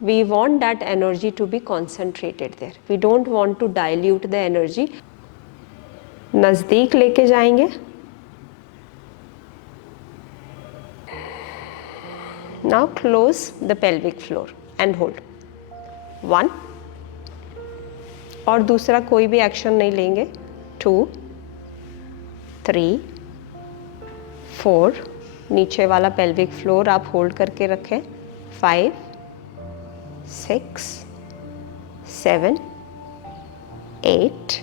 We want that energy to be concentrated there. We don't want to dilute the energy. नज़दीक लेके जाएंगे. Now close the pelvic floor and hold. 1 और दूसरा कोई भी action नहीं लेंगे. 2 3 4 नीचे वाला पेल्विक फ्लोर आप होल्ड करके रखें. 5 6 7 8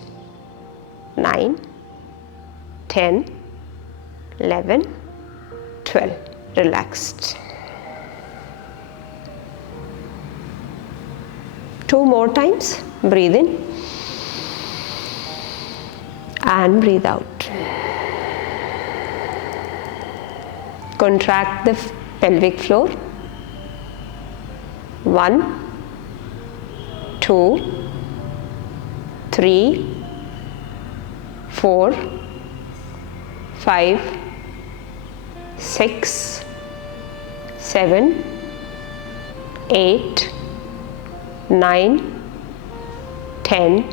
9 10 11 12. Relaxed. 2 more times. Breathe in and breathe out. Contract the pelvic floor. 1 2 3 4 5 6 7 8 9 10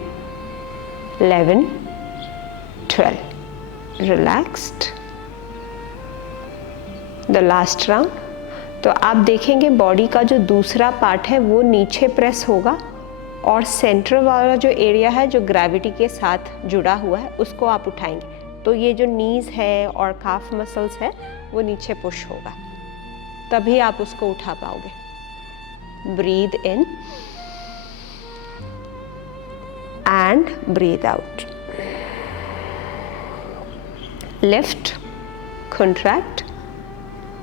11 12. Relaxed. The last round. तो आप देखेंगे बॉडी का जो दूसरा पार्ट है वो नीचे प्रेस होगा और सेंटर वाला जो एरिया है जो ग्रेविटी के साथ जुड़ा हुआ है उसको आप उठाएंगे. तो ये जो नीज है और काफ मसल्स है वो नीचे पुश होगा, तभी आप उसको उठा पाओगे. Breathe in and breathe out. Lift, contract.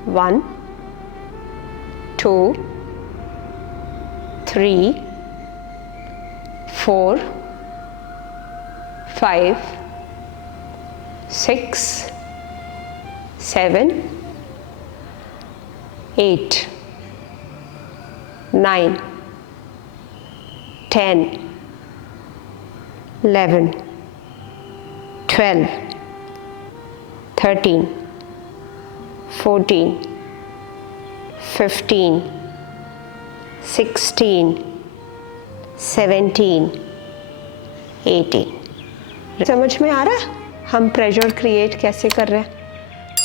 1 2 3 4 5 6 7 8 9 10 11 12 13 14 15 16 17 18. समझ में आ रहा है हम प्रेशर क्रिएट कैसे कर रहे हैं?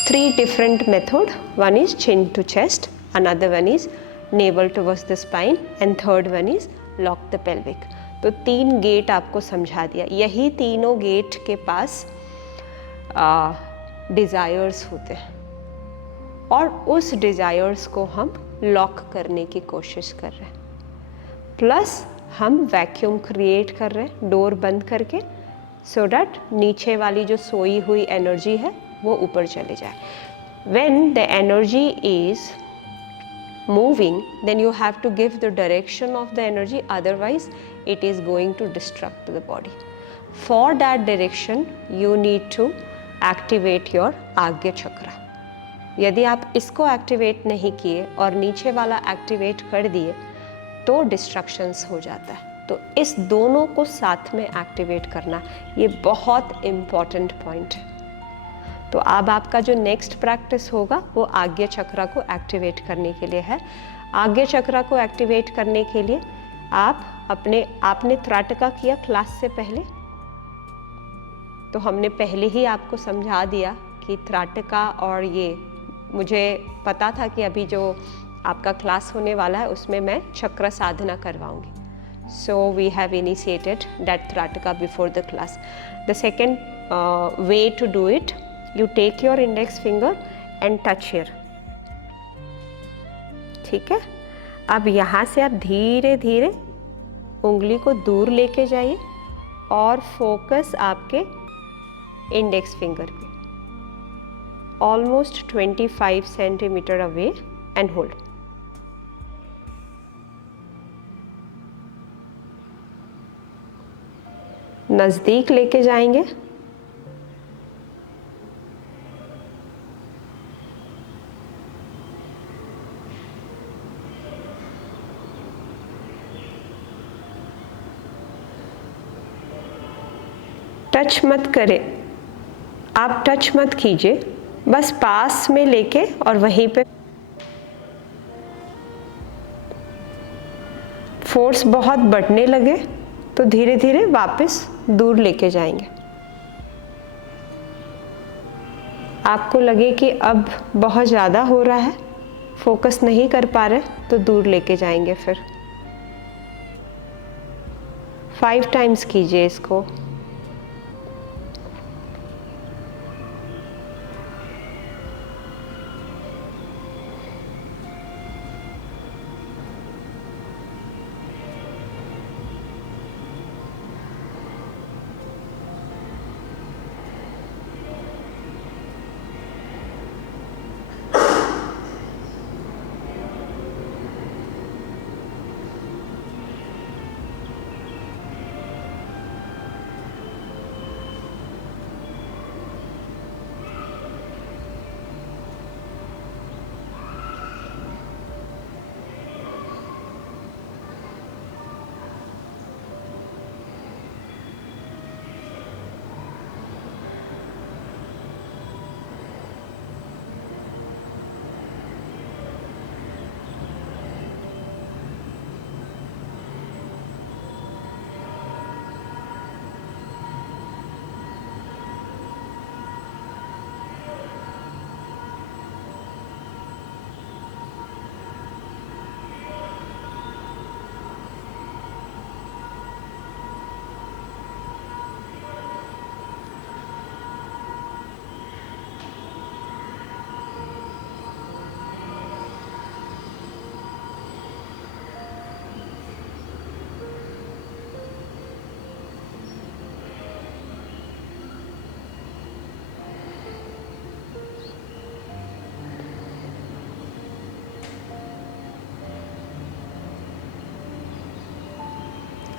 3 different method. One is chin to chest, another one is navel towards the spine and third one is lock the pelvic. तो 3 गेट आपको समझा दिया. यही तीनों गेट के पास डिज़ायर्स होते हैं और उस डिज़ायर्स को हम लॉक करने की कोशिश कर रहे हैं. प्लस हम वैक्यूम क्रिएट कर रहे हैं डोर बंद करके, सो डैट नीचे वाली जो सोई हुई एनर्जी है वो ऊपर चले जाए. When the energy is moving, then you have to give the direction of the energy, otherwise it is going to destruct the body. For that direction you need to activate your आग्नेय चक्र. यदि आप इसको activate नहीं किए और नीचे वाला एक्टिवेट कर दिए तो डिस्ट्रक्शंस हो जाता है. तो इस दोनों को साथ में एक्टिवेट करना ये बहुत इम्पॉर्टेंट पॉइंट है. तो अब आपका जो नेक्स्ट प्रैक्टिस होगा वो आग्नेय चक्र को एक्टिवेट करने के लिए है. आग्नेय चक्र को एक्टिवेट करने के लिए आपने त्राटका किया क्लास से पहले, तो हमने पहले ही आपको समझा दिया कि त्राटका, और ये मुझे पता था कि अभी जो आपका क्लास होने वाला है उसमें मैं चक्र साधना करवाऊंगी. So we have initiated that trataka before the class. The second way to do it, you take your index finger and touch here. ठीक है. अब यहाँ से आप धीरे धीरे उंगली को दूर लेके जाइए और फोकस आपके इंडेक्स फिंगर पे, almost 25 centimetre away, and hold. नज़दीक लेके जाएंगे. टच मत करें, आप टच मत कीजिए, बस पास में लेके और वहीं पे फोर्स बहुत बढ़ने लगे तो धीरे धीरे वापस दूर लेके जाएंगे। आपको लगे कि अब बहुत ज़्यादा हो रहा है, फोकस नहीं कर पा रहे, तो दूर लेके जाएंगे। फिर 5 टाइम्स कीजिए इसको।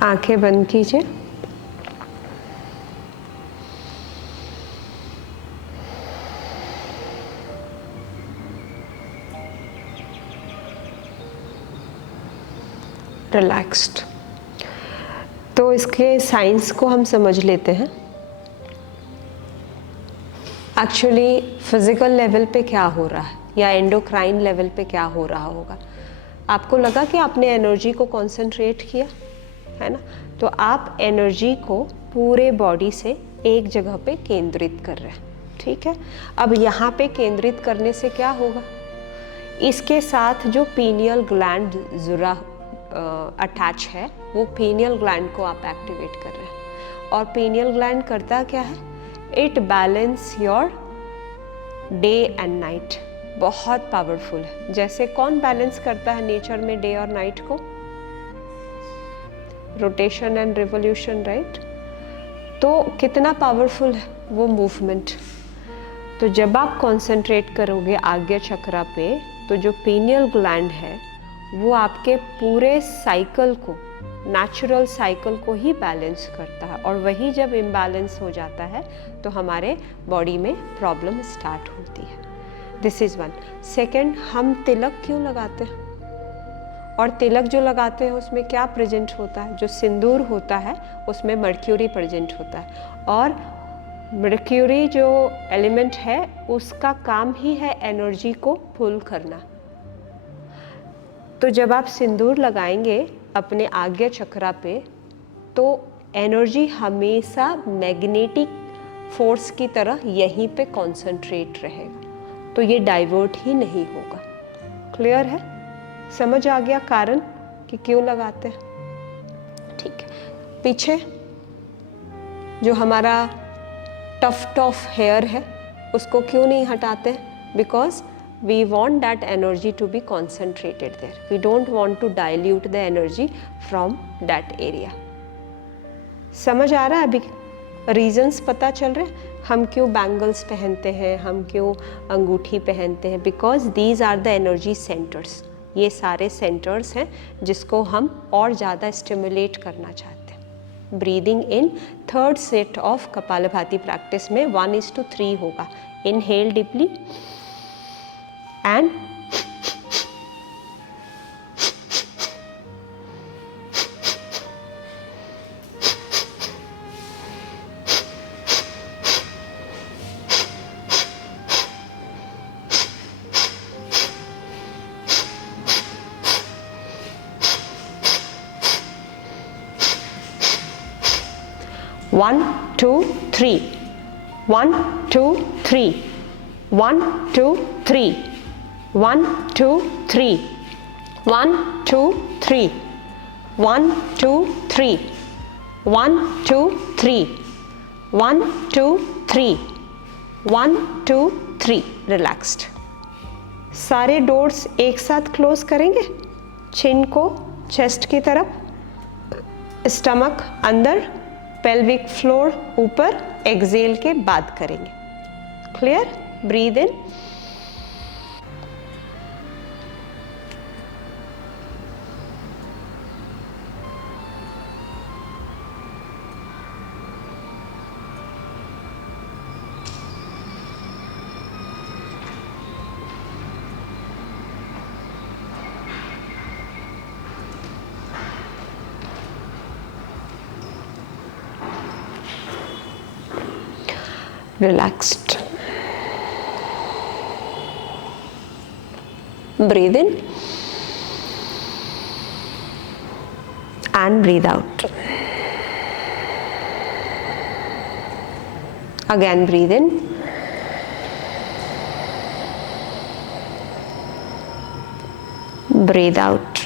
आंखें बंद कीजिए। रिलैक्स्ड। तो इसके साइंस को हम समझ लेते हैं। एक्चुअली फिजिकल लेवल पे क्या हो रहा है या एंडोक्राइन लेवल पे क्या हो रहा होगा। आपको लगा कि आपने एनर्जी को कंसंट्रेट किया है ना, तो आप एनर्जी को पूरे बॉडी से एक जगह पे केंद्रित कर रहे हैं। ठीक है, अब यहाँ पे केंद्रित करने से क्या होगा, इसके साथ जो पीनियल ग्लैंड जुड़ा अटैच है, वो पीनियल ग्लैंड को आप एक्टिवेट कर रहे हैं। और पीनियल ग्लैंड करता क्या है, it balance your day and night. बहुत पावरफुल है। जैसे कौन बैलेंस करता है नेचर में डे और नाइट को, रोटेशन एंड रिवोल्यूशन, राइट। तो कितना पावरफुल है वो मूवमेंट। तो जब आप कंसंट्रेट करोगे आज्ञा चक्रा पे, तो जो पीनियल ग्लैंड है वो आपके पूरे साइकिल को, नेचुरल साइकिल को ही बैलेंस करता है। और वही जब इम्बैलेंस हो जाता है तो हमारे बॉडी में प्रॉब्लम स्टार्ट होती है। This is one. सेकेंड, हम तिलक क्यों लगाते हैं, और तिलक जो लगाते हैं उसमें क्या प्रेजेंट होता है, जो सिंदूर होता है उसमें मर्क्यूरी प्रेजेंट होता है। और मर्क्यूरी जो एलिमेंट है उसका काम ही है एनर्जी को पुल करना। तो जब आप सिंदूर लगाएंगे अपने आज्ञा चक्रा पे, तो एनर्जी हमेशा मैग्नेटिक फोर्स की तरह यहीं पे कंसंट्रेट रहेगा, तो ये डाइवर्ट ही नहीं होगा। क्लियर है, समझ आ गया कारण कि क्यों लगाते हैं। ठीक है, पीछे जो हमारा टफ्ट ऑफ हेयर है उसको क्यों नहीं हटाते, because we want that energy to be concentrated there. We don't want to dilute the energy from that area. समझ आ रहा है अभी, रीजंस पता चल रहे हैं हम क्यों बैंगल्स पहनते हैं, हम क्यों अंगूठी पहनते हैं, because these are the energy centres. ये सारे सेंटर्स हैं जिसको हम और ज़्यादा स्टिमुलेट करना चाहते हैं। Breathing in, third set of kapalbhati practice में 1:3 होगा। Inhale deeply and 1 2 3, 1 2 3, 1 2 3, 1 2 3, 1 2 3, 1 2 3, 1 2 3, 1 2 3, 1 2 3. रिलैक्स्ड. सारे डोर्स एक साथ क्लोज करेंगे. चिन को चेस्ट की तरफ, स्टमक अंदर, पेल्विक फ्लोर ऊपर. एक्सेल के बाद करेंगे. Clear? Breathe in, relaxed. Breathe in and breathe out. Again breathe in. Breathe out.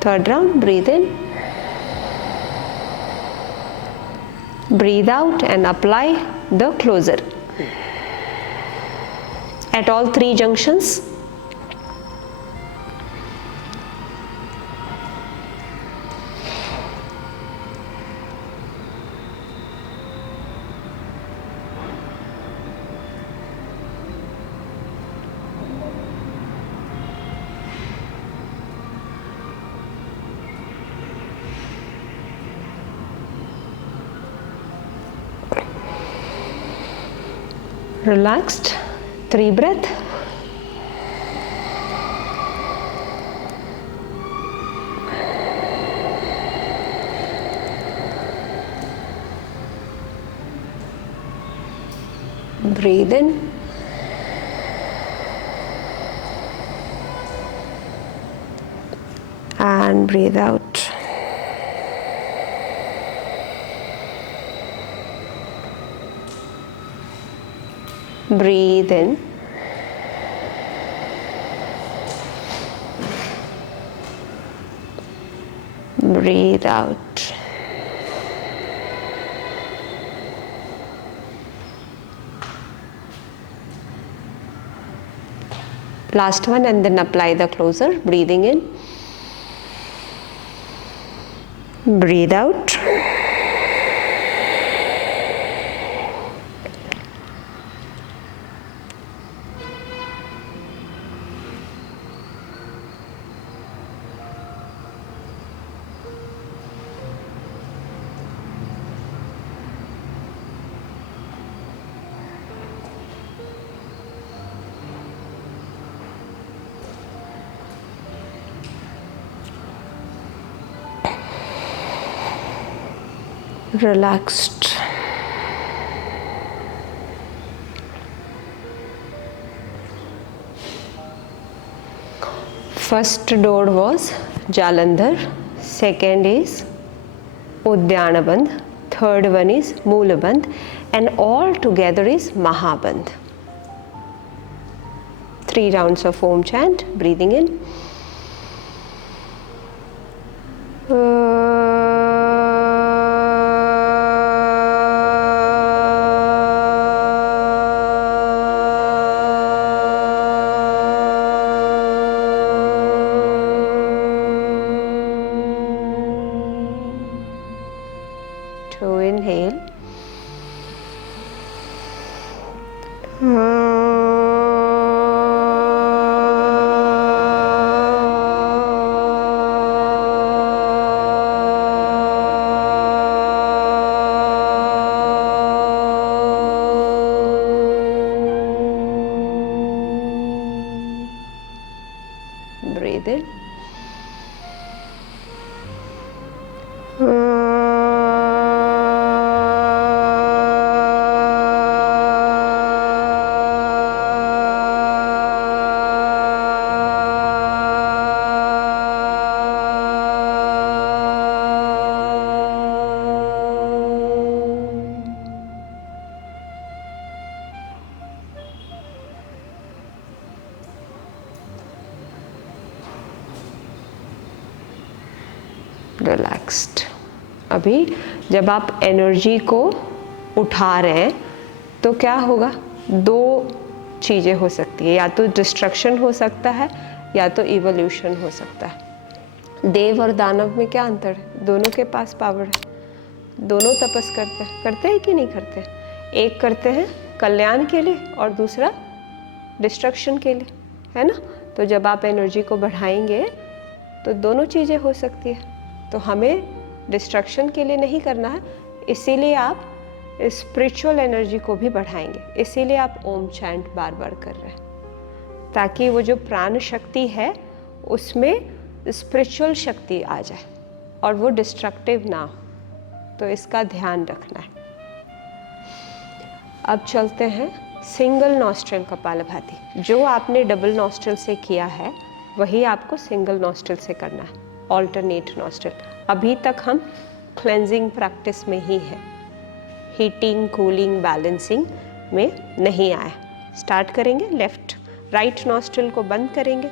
Third round, breathe in. Breathe out and apply the closer at all three junctions. Relaxed. 3 breath. Breathe in. And breathe out. Breathe in. Breathe out. Last one, and then apply the closer. Breathing in. Breathe out. Relaxed. First door was Jalandhar, second is Udyanabandh, third one is Moolabandh, and all together is Mahabandh. 3 rounds of Om chant, breathing in. To inhale. Breathe in. Relaxed. अभी जब आप energy को उठा रहे हैं तो क्या होगा, दो चीज़ें हो सकती है, या तो डिस्ट्रक्शन हो सकता है या तो इवोल्यूशन हो सकता है। देव और दानव में क्या अंतर है, दोनों के पास पावर है, दोनों तपस करते हैं कि नहीं करते? एक करते हैं कल्याण के लिए और दूसरा डिस्ट्रक्शन के लिए, है ना। तो जब आप एनर्जी को बढ़ाएंगे तो दोनों चीज़ें हो सकती है। तो हमें डिस्ट्रक्शन के लिए नहीं करना है, इसीलिए आप स्पिरिचुअल एनर्जी को भी बढ़ाएंगे, इसीलिए आप ओम चैंट बार बार कर रहे हैं, ताकि वो जो प्राण शक्ति है उसमें स्पिरिचुअल शक्ति आ जाए और वो डिस्ट्रक्टिव ना हो। तो इसका ध्यान रखना है। अब चलते हैं सिंगल नॉस्ट्रिल कपालभाति। जो आपने डबल नॉस्ट्रिल से किया है वही आपको सिंगल नॉस्ट्रिल से करना है, ऑल्टरनेट नॉस्ट्रिल। अभी तक हम क्लेंजिंग प्रैक्टिस में ही है, हीटिंग, कूलिंग, बैलेंसिंग में नहीं आया। स्टार्ट करेंगे, लेफ्ट राइट नॉस्ट्रिल को बंद करेंगे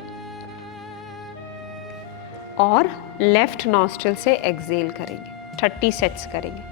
और लेफ्ट नॉस्ट्रिल से एक्सेल करेंगे, 30 सेट्स करेंगे।